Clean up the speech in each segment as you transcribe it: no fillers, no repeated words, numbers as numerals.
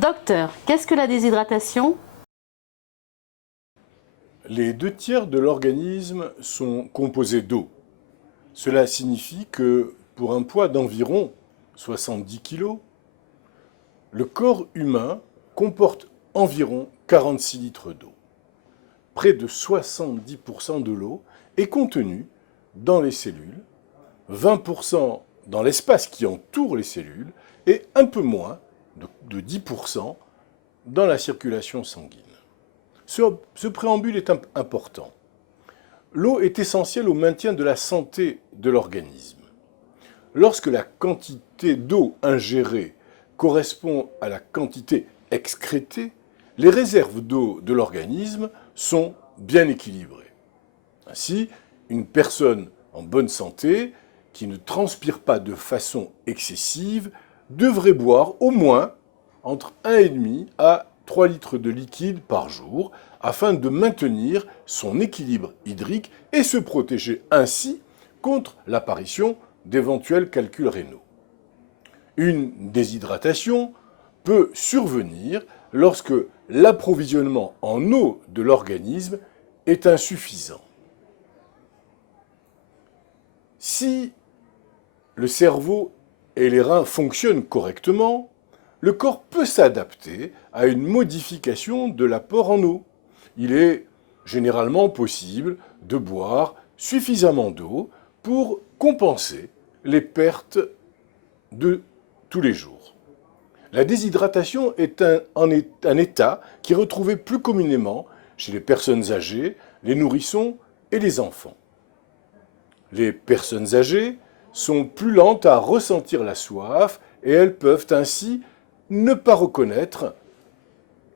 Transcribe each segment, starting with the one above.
Docteur, qu'est-ce que la déshydratation? Les 2 tiers de l'organisme sont composés d'eau. Cela signifie que pour un poids d'environ 70 kg, le corps humain comporte environ 46 litres d'eau. Près de 70% de l'eau est contenue dans les cellules, 20% dans l'espace qui entoure les cellules et un peu moins, de 10%, dans la circulation sanguine. Ce préambule est important. L'eau est essentielle au maintien de la santé de l'organisme. Lorsque la quantité d'eau ingérée correspond à la quantité excrétée, les réserves d'eau de l'organisme sont bien équilibrées. Ainsi, une personne en bonne santé, qui ne transpire pas de façon excessive, devrait boire au moins entre 1,5 à 3 litres de liquide par jour afin de maintenir son équilibre hydrique et se protéger ainsi contre l'apparition d'éventuels calculs rénaux. Une déshydratation peut survenir lorsque l'approvisionnement en eau de l'organisme est insuffisant. Si le cerveau et les reins fonctionnent correctement, le corps peut s'adapter à une modification de l'apport en eau. Il est généralement possible de boire suffisamment d'eau pour compenser les pertes de tous les jours. La déshydratation est un état qui est retrouvé plus communément chez les personnes âgées, les nourrissons et les enfants. Les personnes âgées sont plus lentes à ressentir la soif et elles peuvent ainsi ne pas reconnaître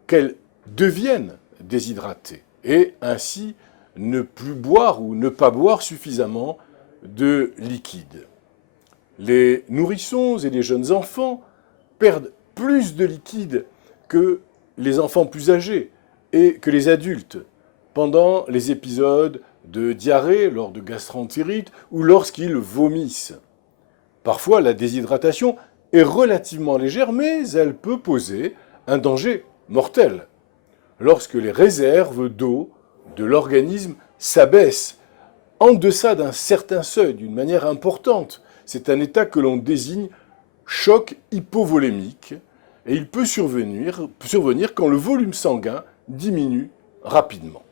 qu'elles deviennent déshydratées et ainsi ne plus boire ou ne pas boire suffisamment de liquide. Les nourrissons et les jeunes enfants perdent plus de liquide que les enfants plus âgés et que les adultes pendant les épisodes de diarrhée lors de gastroentérite ou lorsqu'ils vomissent. Parfois, la déshydratation est relativement légère, mais elle peut poser un danger mortel. Lorsque les réserves d'eau de l'organisme s'abaissent en deçà d'un certain seuil, d'une manière importante, c'est un état que l'on désigne choc hypovolémique et il peut survenir quand le volume sanguin diminue rapidement.